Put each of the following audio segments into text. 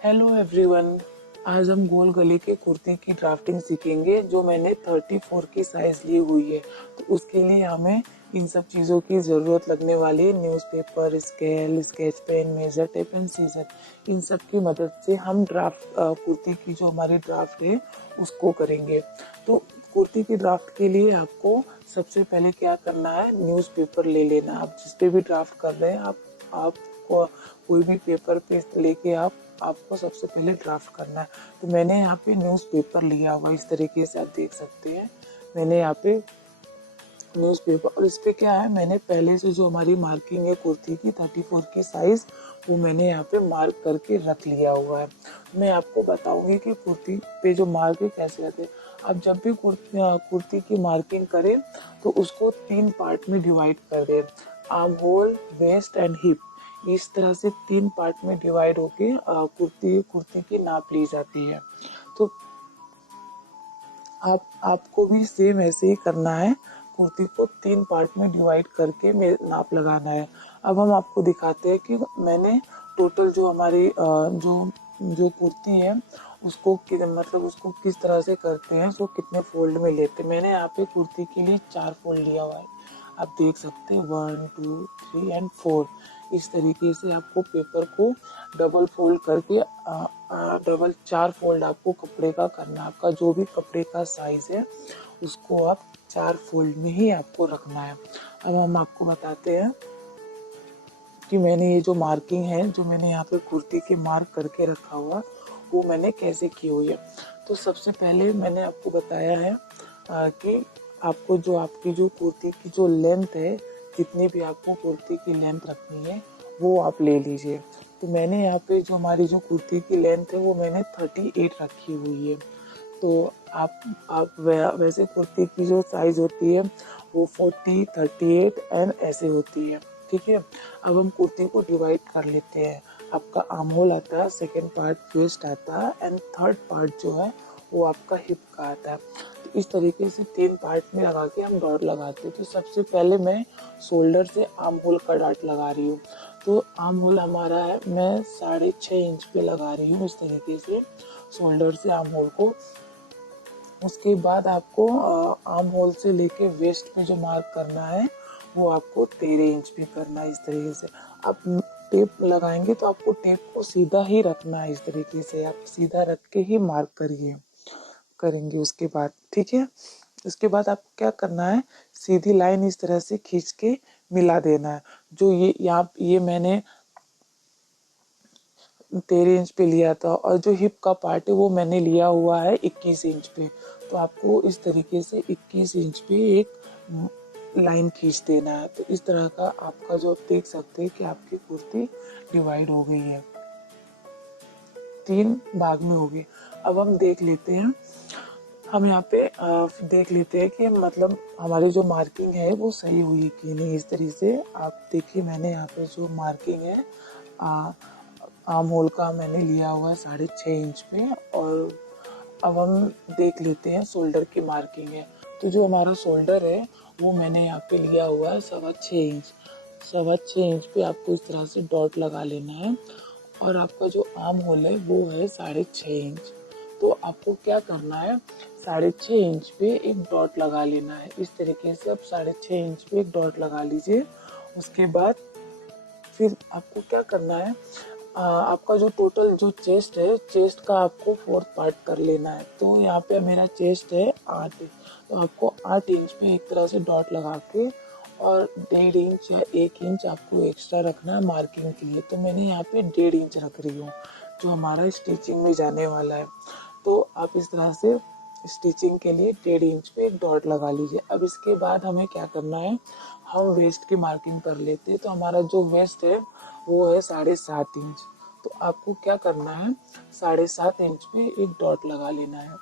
Hello everyone. आज हम गोल गले के कुर्ते की ड्राफ्टिंग सीखेंगे जो मैंने 34 की साइज ली हुई है। तो उसके लिए हमें इन सब चीज़ों की ज़रूरत लगने वाली है। Newspaper, scale, sketch pen, measure tape and scissor. इन सब की मदद से हम कुर्ती की जो हमारी ड्राफ्ट है उसको करेंगे। तो कुर्ती की ड्राफ्ट के लिए आपको सबसे पहले क्या करना है, न्यूज़पेपर ले लेना। आप जिस पे भी ड्राफ्ट कर रहे हैं आप कोई भी पेपर पे लेके आपको सबसे पहले ड्राफ्ट करना है। तो मैंने यहाँ पे न्यूज़पेपर लिया हुआ, इस तरीके से आप देख सकते हैं। मैंने यहाँ पे न्यूज़पेपर, और इस पे क्या है, मैंने पहले से जो हमारी मार्किंग है कुर्ती की 34 की साइज, वो मैंने यहाँ पे मार्क करके रख लिया हुआ है। मैं आपको बताऊंगी कि कुर्ती पे जो मार्क है कैसे आते हैं। आप जब भी कुर्ती की मार्किंग करें तो उसको 3 पार्ट में डिवाइड कर दें। Armhole, waist and hip, इस तरह से 3 पार्ट में डिवाइड होके कुर्ती की नाप ली जाती है। तो आपको भी सेम ऐसे ही करना है। कुर्ती को 3 पार्ट में डिवाइड करके नाप लगाना है। अब हम आपको दिखाते हैं कि मैंने टोटल जो हमारी जो जो कुर्ती है उसको मतलब उसको किस तरह से करते हैं, उसको कितने फोल्ड में लेते हैं। मैंने यहाँ पे कुर्ती के लिए 4 फोल्ड लिया हुआ है। आप देख सकते हैं 1, 2, 3 एंड 4। इस तरीके से आपको पेपर को डबल फोल्ड करके डबल 4 फोल्ड आपको कपड़े का करना है। आपका जो भी कपड़े का साइज है उसको आप 4 फोल्ड में ही आपको रखना है। अब हम आपको बताते हैं कि मैंने ये जो मार्किंग है, जो मैंने यहाँ पे कुर्ती के मार्क करके रखा हुआ, वो मैंने कैसे की हुई है। तो सबसे पहले मैंने आपको बताया है कि आपको जो आपकी जो कुर्ती की जो लेंथ है, जितनी भी आपको कुर्ती की लेंथ रखनी है वो आप ले लीजिए। तो मैंने यहाँ पे जो हमारी जो कुर्ती की लेंथ है वो मैंने 38 रखी हुई है। तो आप वैसे कुर्ती की जो साइज होती है वो 40, 38 एंड ऐसे होती है। ठीक है। अब हम कुर्ती को डिवाइड कर लेते हैं। आपका आर्म होल आता है, सेकेंड पार्ट वेस्ट आता है एंड थर्ड पार्ट जो है वो आपका हिप का आता है। तो इस तरीके से 3 पार्ट में लगा के हम डॉट लगाते हैं। तो सबसे पहले मैं शोल्डर से आर्म होल का डॉट लगा रही हूँ। तो आर्म होल हमारा है, मैं 6.5 इंच पे लगा रही हूँ इस तरीके से शोल्डर से आर्म होल को। उसके बाद आपको आर्म होल से लेके वेस्ट पे जो मार्क करना है वो आपको 13 इंच पे करना है। इस तरीके से आप टेप लगाएंगे तो आपको टेप को सीधा ही रखना है। इस तरीके से आप सीधा रख के ही मार्क करेंगे उसके बाद। ठीक है। उसके बाद आपको क्या करना है, सीधी लाइन इस तरह से खींच के मिला देना है। जो ये मैंने 13 इंच पे लिया था, और जो हिप का पार्ट है वो मैंने लिया हुआ है 21 इंच पे। तो आपको इस तरीके से 21 इंच पे एक लाइन खींच देना है। तो इस तरह का आपका जो देख सकते हैं कि आपकी कुर्ती डिवाइड हो गई है, 3 भाग में हो गई। अब हम देख लेते हैं, हम यहाँ पे देख लेते हैं कि मतलब हमारी जो मार्किंग है वो सही हुई कि नहीं। इस तरीके से आप देखिए, मैंने यहाँ पे जो मार्किंग है आर्म होल का मैंने लिया हुआ है 6.5 इंच पे। और अब हम देख लेते हैं शोल्डर की मार्किंग है। तो जो हमारा शोल्डर है वो मैंने यहाँ पे लिया हुआ है 6.25 इंच। 6.25 इंच पे आपको इस तरह से डॉट लगा लेना है। और आपका जो आर्म होल है वो है 6.5 इंच। तो आपको क्या करना है, 6.5 इंच पे एक डॉट लगा लेना है। इस तरीके से आप 6.5 इंच पे एक डॉट लगा लीजिए। उसके बाद फिर आपको क्या करना है, आपका जो टोटल जो चेस्ट है, चेस्ट का आपको 4th पार्ट कर लेना है। तो यहाँ पे मेरा चेस्ट है 8, तो आपको 8 इंच पे एक तरह से डॉट लगा के और 1.5 इंच या 1 इंच आपको एक्स्ट्रा रखना है मार्किंग के लिए। तो मैंने यहाँ पे 1.5 इंच रख रही हूँ जो हमारा स्टिचिंग में जाने वाला है। तो आप इस तरह से स्टिचिंग के लिए 1.5 इंच पे एक डॉट लगा लीजिए। अब इसके बाद हमें क्या करना है, हम वेस्ट की मार्किंग कर लेते हैं। तो हमारा जो वेस्ट है वो है 7.5 इंच। तो आपको क्या करना है, 7.5 इंच पे एक डॉट लगा लेना है,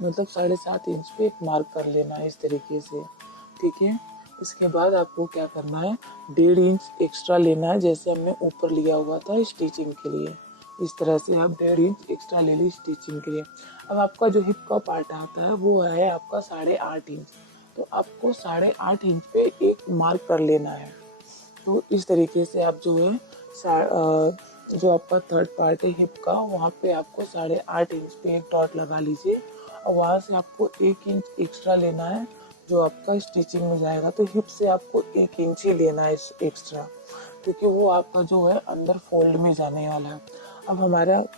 मतलब 7.5 इंच पे एक मार्क कर लेना है इस तरीके से। ठीक है। इसके बाद आपको क्या करना है, 1.5 इंच एक्स्ट्रा लेना है, जैसे हमने ऊपर लिया हुआ था स्टिचिंग के लिए। इस तरह से आप 1.5 इंच एक्स्ट्रा ले ली स्टिचिंग के लिए। अब आपका जो हिप का पार्ट आता है वो है आपका 8.5 इंच। तो आपको 8.5 इंच पे एक मार्क कर लेना है। तो इस तरीके से आप जो है जो आपका थर्ड पार्ट है हिप का, वहाँ पे आपको 8.5 इंच पे एक डॉट लगा लीजिए और वहाँ से आपको 1 इंच एक्स्ट्रा लेना है जो आपका स्टिचिंग में जाएगा। तो हिप से आपको 1 इंच ही लेना है एक्स्ट्रा, क्योंकि वो आपका जो है अंदर फोल्ड में जाने वाला है। अब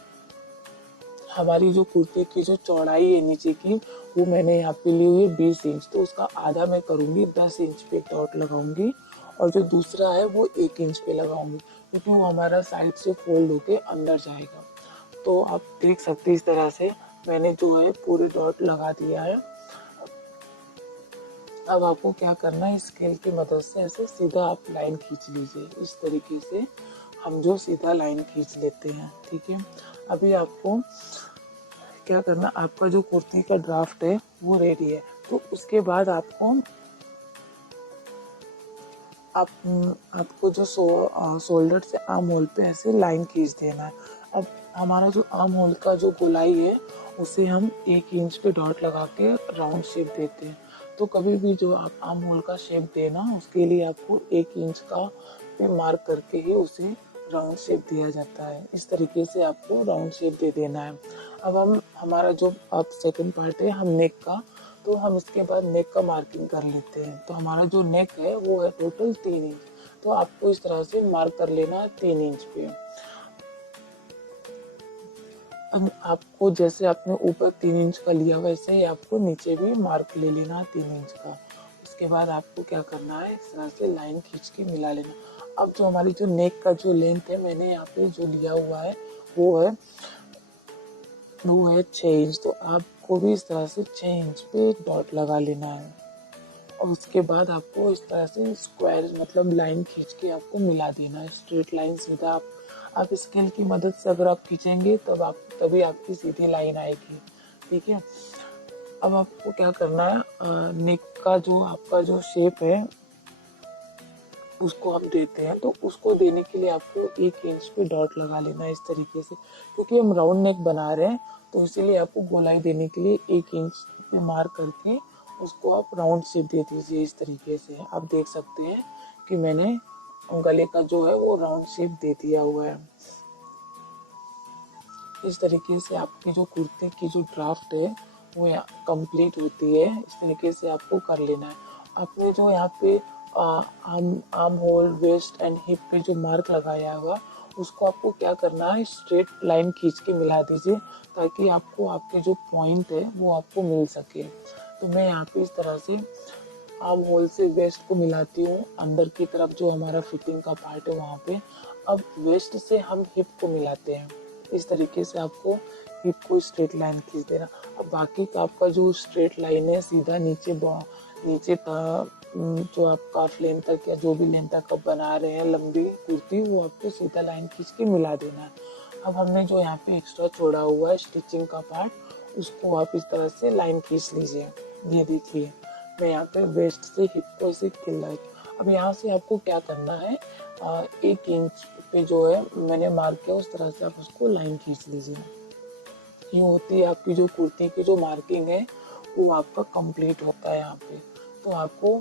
हमारी जो कुर्ते की जो चौड़ाई है नीचे की, वो मैंने यहाँ पे ली हुई है 20 इंच, तो उसका आधा मैं करूँगी 10 इंच पे डॉट लगाऊंगी और जो दूसरा है वो 1 इंच पे लगाऊंगी, क्योंकि वो हमारा साइड से फोल्ड होके अंदर जाएगा। तो आप देख सकते हैं इस तरह से मैंने जो है पूरे डॉट लगा दिया है। अब आपको क्या करना है, स्केल की मदद से ऐसे सीधा आप लाइन खींच लीजिए। इस तरीके से हम जो सीधा लाइन खींच लेते हैं, ठीक है। अभी आपको क्या करना, आपका जो कुर्ती का ड्राफ्ट है वो रेडी है। तो उसके बाद आप आपको जो शोल्डर से आर्म होल पे ऐसे लाइन खींच देना है। अब हमारा जो आर्म होल का जो गोलाई है उसे हम 1 इंच पे डॉट लगा के राउंड शेप देते हैं। तो कभी भी जो आप आर्म होल का शेप देना, उसके लिए आपको 1 इंच का पे मार्क करके ही उसे राउंड शेप दिया जाता है। इस तरीके से आपको राउंड शेप दे देना है। अब हमारा जो अब सेकंड पार्ट है हम नेक का, तो हम इसके बाद नेक का मार्किंग कर लेते हैं। तो हमारा जो नेक है वो है टोटल 3 इंच, तो आपको इस तरह से मार्क कर लेना है 3 इंच पे। अब आपको जैसे आपने ऊपर 3 इंच का लिया वैसे ही आपको नीचे भी मार्क ले लेना 3 इंच का। उसके बाद आपको क्या करना है, इस तरह से लाइन खींच के मिला लेना। अब जो हमारी जो नेक का जो लेंथ है मैंने यहाँ पे जो लिया हुआ है वो है 6 इंच, तो आपको भी इस तरह से 6 इंच पे डॉट लगा लेना है। और उसके बाद आपको इस तरह से स्क्वायर मतलब लाइन खींच के आपको मिला देना है, स्ट्रेट लाइन सीधा। आप स्केल की मदद से अगर आप खींचेंगे तभी आपकी सीधी लाइन आएगी, ठीक है। अब आपको क्या करना है, नेक का जो आपका जो शेप है उसको हम देते हैं। तो उसको देने के लिए आपको 1 इंच पे डॉट लगा लेना है इस तरीके से, क्योंकि हम राउंड नेक बना रहे हैं तो इसीलिए आपको गोलाई देने के लिए 1 इंच पे मार्क करके उसको आप राउंड शेप दे दीजिए। इस तरीके से आप देख सकते हैं कि मैंने गले का जो है वो राउंड शेप दे दिया हुआ है। इस तरीके से आपकी जो कुर्ते की जो ड्राफ्ट है वो कंप्लीट होती है। इस तरीके से आपको कर लेना है। आपने जो यहाँ पे armhole, waist and hip पे जो मार्क लगाया हुआ उसको आपको क्या करना है, स्ट्रेट लाइन खींच के मिला दीजिए, ताकि आपको आपके जो पॉइंट है वो आपको मिल सके। तो मैं यहाँ पे इस तरह से आर्म होल से वेस्ट को मिलाती हूँ अंदर की तरफ, जो हमारा फिटिंग का पार्ट है वहाँ पे। अब वेस्ट से हम हिप को मिलाते हैं। इस तरीके से आपको हिप को स्ट्रेट लाइन खींच देना। अब बाकी का आपका जो स्ट्रेट लाइन है सीधा नीचे जो आप काफ लेंथ तक या जो भी लेंथ तक आप बना रहे हैं लंबी कुर्ती, वो आपको सीधा लाइन खींच के मिला देना है। अब हमने जो यहाँ पे एक्स्ट्रा छोड़ा हुआ है स्टिचिंग का पार्ट, उसको आप इस तरह से लाइन खींच लीजिए। ये देखिए मैं यहाँ पे वेस्ट से हिप को ऐसे खिला। अब यहाँ से आपको क्या करना है, 1 इंच पे जो है मैंने मार्क किया उस तरह से आप उसको लाइन खींच लीजिए। ये होती है आपकी जो कुर्ती की जो मार्किंग है वो आपका कंप्लीट होता है यहाँ पे। तो आपको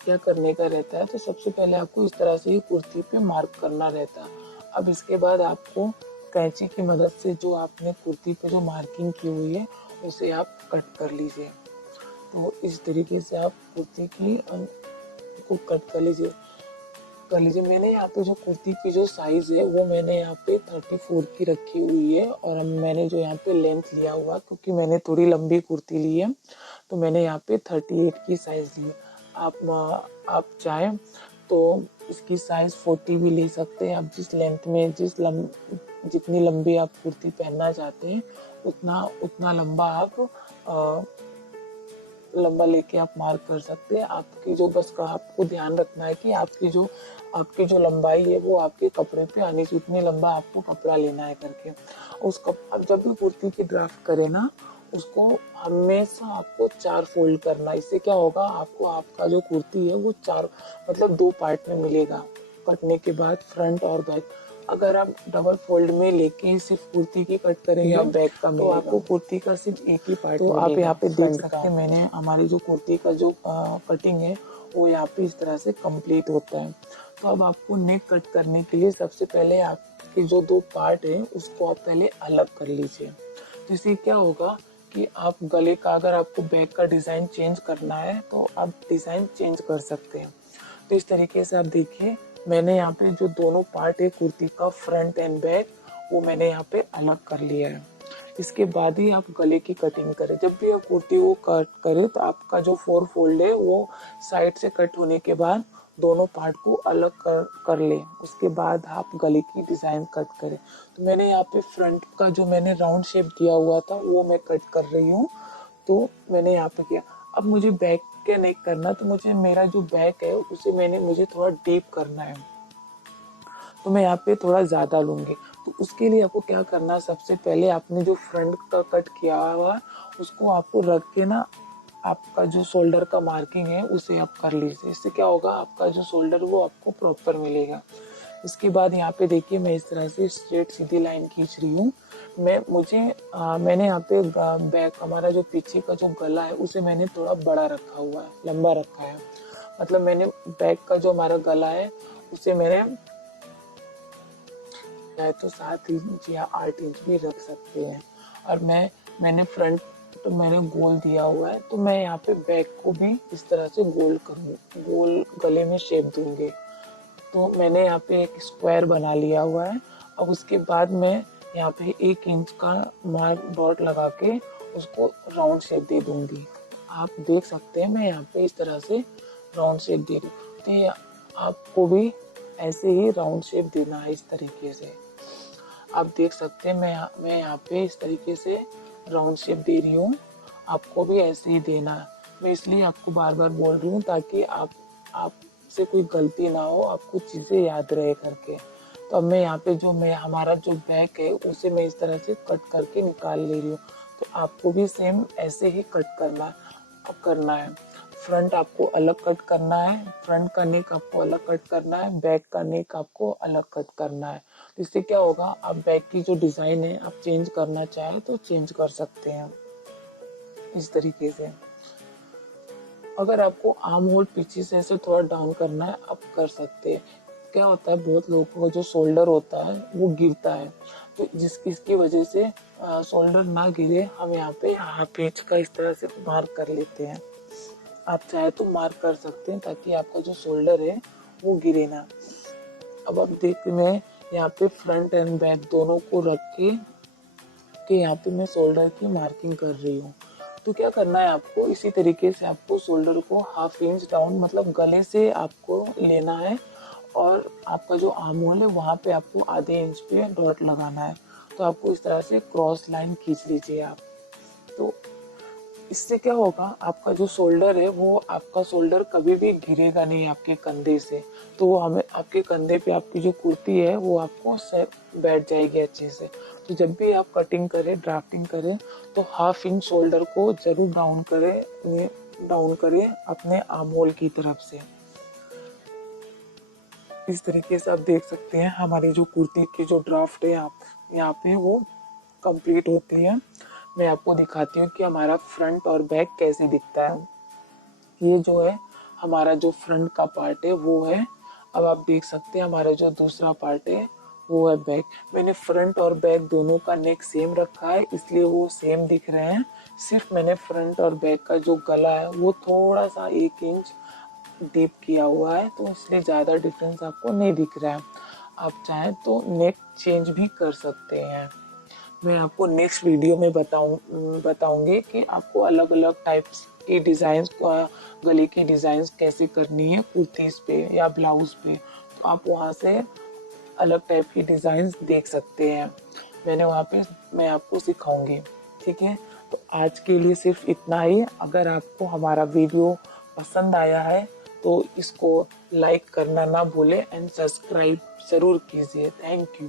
क्या करने का रहता है, तो सबसे पहले आपको इस तरह से ही कुर्ती पे मार्क करना रहता है। अब इसके बाद आपको कैंची की मदद से जो आपने कुर्ती पे जो मार्किंग की हुई है उसे आप कट कर लीजिए। तो इस तरीके से आप कुर्ती की को कट कर लीजिए। मैंने यहाँ पे जो कुर्ती की जो साइज है वो मैंने यहाँ पे 34 की रखी हुई है, और अब मैंने जो यहाँ पे लेंथ लिया हुआ, क्योंकि मैंने थोड़ी लंबी कुर्ती ली है तो मैंने यहाँ पे 38 की साइज ली है। आप चाहें तो इसकी साइज 40 भी ले सकते हैं। आप जिस लेंथ में जितनी लंबी आप कुर्ती पहनना चाहते हैं उतना लंबा लेके आप मार्क कर सकते हैं। आपकी जो बस का आपको ध्यान रखना है कि आपकी जो लंबाई है वो आपके कपड़े पे आनी चाहिए, उतनी लंबा आपको कपड़ा लेना है करके। अब जब भी कुर्ती की ड्राफ्ट करें ना, उसको हमेशा आपको 4 फोल्ड करना। इससे क्या होगा, आपको आपका जो कुर्ती है वो 4 मतलब 2 पार्ट में मिलेगा कटने के बाद, फ्रंट और बैक। अगर आप डबल फोल्ड में लेके सिर्फ कुर्ती की कट करेंगे या बैक का, तो आपको कुर्ती का सिर्फ एक ही पार्ट तो आप यहाँ पे देख सकते हैं मैंने हमारी जो कुर्ती का जो कटिंग है वो यहाँ पे इस तरह से कंप्लीट होता है। तो अब आपको नेक कट करने के लिए सबसे पहले आपके जो दो पार्ट हैं उसको आप पहले अलग कर लीजिए। तो इससे क्या होगा कि आप गले का, अगर आपको बैक का डिज़ाइन चेंज करना है तो आप डिज़ाइन चेंज कर सकते हैं। तो इस तरीके से आप देखिए, मैंने यहाँ पे जो दोनों पार्ट है कुर्ती का, फ्रंट एंड बैक, वो मैंने यहाँ पे अलग कर लिया है। इसके बाद ही आप गले की कटिंग करें। जब भी आप कुर्ती को कट करें तो आपका जो 4 फोल्ड है वो साइड से कट होने के बाद दोनों पार्ट को अलग कर लें। उसके बाद आप गले की डिज़ाइन कट करें। तो मैंने यहाँ पे फ्रंट का जो मैंने राउंड शेप दिया हुआ था वो मैं कट कर रही हूँ। तो मैंने यहाँ पे किया। अब मुझे बैक के नेक करना, तो मुझे मेरा जो बैक है उसे मुझे थोड़ा डीप करना है, तो मैं यहाँ पे थोड़ा ज़्यादा लूँगी। तो उसके लिए आपको क्या करना है, सबसे पहले आपने जो फ्रंट का कट किया हुआ उसको आपको रख के ना, आपका जो शोल्डर का मार्किंग है उसे आप कर लीजिए। इससे क्या होगा, आपका जो शोल्डर वो आपको प्रॉपर मिलेगा। इसके बाद यहाँ पे देखिए, मैं इस तरह से स्ट्रेट सीधी लाइन खींच रही हूँ। मैंने यहाँ पे बैक, हमारा जो पीछे का जो गला है उसे मैंने थोड़ा बड़ा रखा हुआ है, लंबा रखा है। मतलब मैंने बैक का जो हमारा गला है उसे मैंने चाहे तो 7 इंच या 8 इंच भी रख सकते हैं। और मैंने फ्रंट तो मैंने गोल दिया हुआ है, तो मैं यहाँ पे बैक को भी इस तरह से गोल करूँ, गोल गले में शेप दूंगी। तो मैंने यहाँ पे एक स्क्वायर बना लिया हुआ है। अब उसके बाद मैं यहाँ पे 1 इंच का मार्क डॉट लगा के उसको राउंड शेप दे दूंगी। आप देख सकते हैं मैं यहाँ पे इस तरह से राउंड शेप दे रही हूँ। तो ये आपको भी ऐसे ही राउंड शेप देना है इस तरीके से। आप देख सकते हैं मैं यहाँ पे इस तरीके से राउंड शेप दे रही हूँ। आपको भी ऐसे ही देना है। मैं इसलिए आपको बार बार बोल रही हूँ ताकि आपसे कोई गलती ना हो, आपको चीज़ें याद रहे करके। तो अब मैं यहाँ पे हमारा जो बैक है उसे मैं इस तरह से कट करके निकाल ले रही हूँ। तो आपको भी सेम ऐसे ही कट करना है। फ्रंट आपको अलग कट करना है, फ्रंट का नेक आपको अलग कट करना है, बैक का नेक आपको अलग कट करना है। तो इससे क्या होगा, आप बैक की जो डिज़ाइन है आप चेंज करना चाहें तो चेंज कर सकते हैं इस तरीके से। अगर आपको आर्म होल पीछे से ऐसे थोड़ा डाउन करना है आप कर सकते हैं। क्या होता है, बहुत लोगों का जो शोल्डर होता है वो गिरता है, तो इसकी वजह से शोल्डर ना गिरे, हम यहाँ पे हाफ इंच का इस तरह से मार्क कर लेते हैं। आप चाहे तो मार्क कर सकते हैं ताकि आपका जो शोल्डर है वो गिरे ना। अब आप देखिए, मैं यहाँ पे फ्रंट एंड बैक दोनों को रख के यहाँ पे मैं शोल्डर की मार्किंग कर रही हूँ। तो क्या करना है आपको, इसी तरीके से आपको शोल्डर को हाफ इंच डाउन, मतलब गले से आपको लेना है, और आपका जो आर्म होल है वहाँ पे आपको आधे इंच पे डॉट लगाना है। तो आपको इस तरह से क्रॉस लाइन खींच लीजिए आप। तो इससे क्या होगा, आपका जो शोल्डर है वो, आपका शोल्डर कभी भी गिरेगा नहीं आपके कंधे से। तो वो हमें आपके कंधे पे आपकी जो कुर्ती है वो आपको बैठ जाएगी अच्छे से। तो जब भी आप कटिंग करें, ड्राफ्टिंग करें, तो हाफ इंच शोल्डर को जरूर डाउन करें अपने आर्म होल की तरफ से। इस तरीके से आप देख सकते हैं हमारी जो कुर्ती की जो ड्राफ्ट है यहाँ पे वो कंप्लीट होती है। मैं आपको दिखाती हूँ कि हमारा फ्रंट और बैक कैसे दिखता है। ये जो है हमारा जो फ्रंट का पार्ट है वो है। अब आप देख सकते हैं हमारा जो दूसरा पार्ट है वो है बैक। मैंने फ्रंट और बैक दोनों का नेक सेम रखा है, इसलिए वो सेम दिख रहे हैं। सिर्फ मैंने फ्रंट और बैक का जो गला है वो थोड़ा सा 1 इंच डीप किया हुआ है, तो इसलिए ज़्यादा डिफरेंस आपको नहीं दिख रहा है। आप चाहें तो नेक चेंज भी कर सकते हैं। मैं आपको नेक्स्ट वीडियो में बताऊंगी कि आपको अलग अलग टाइप्स की डिज़ाइंस, गले की डिज़ाइंस कैसे करनी है कुर्तीज़ पे या ब्लाउज पे। तो आप वहाँ से अलग टाइप की डिज़ाइंस देख सकते हैं। मैं आपको सिखाऊंगी। ठीक है, तो आज के लिए सिर्फ इतना ही। अगर आपको हमारा वीडियो पसंद आया है तो इसको लाइक करना ना भूलें एंड सब्सक्राइब ज़रूर कीजिए। Thank you.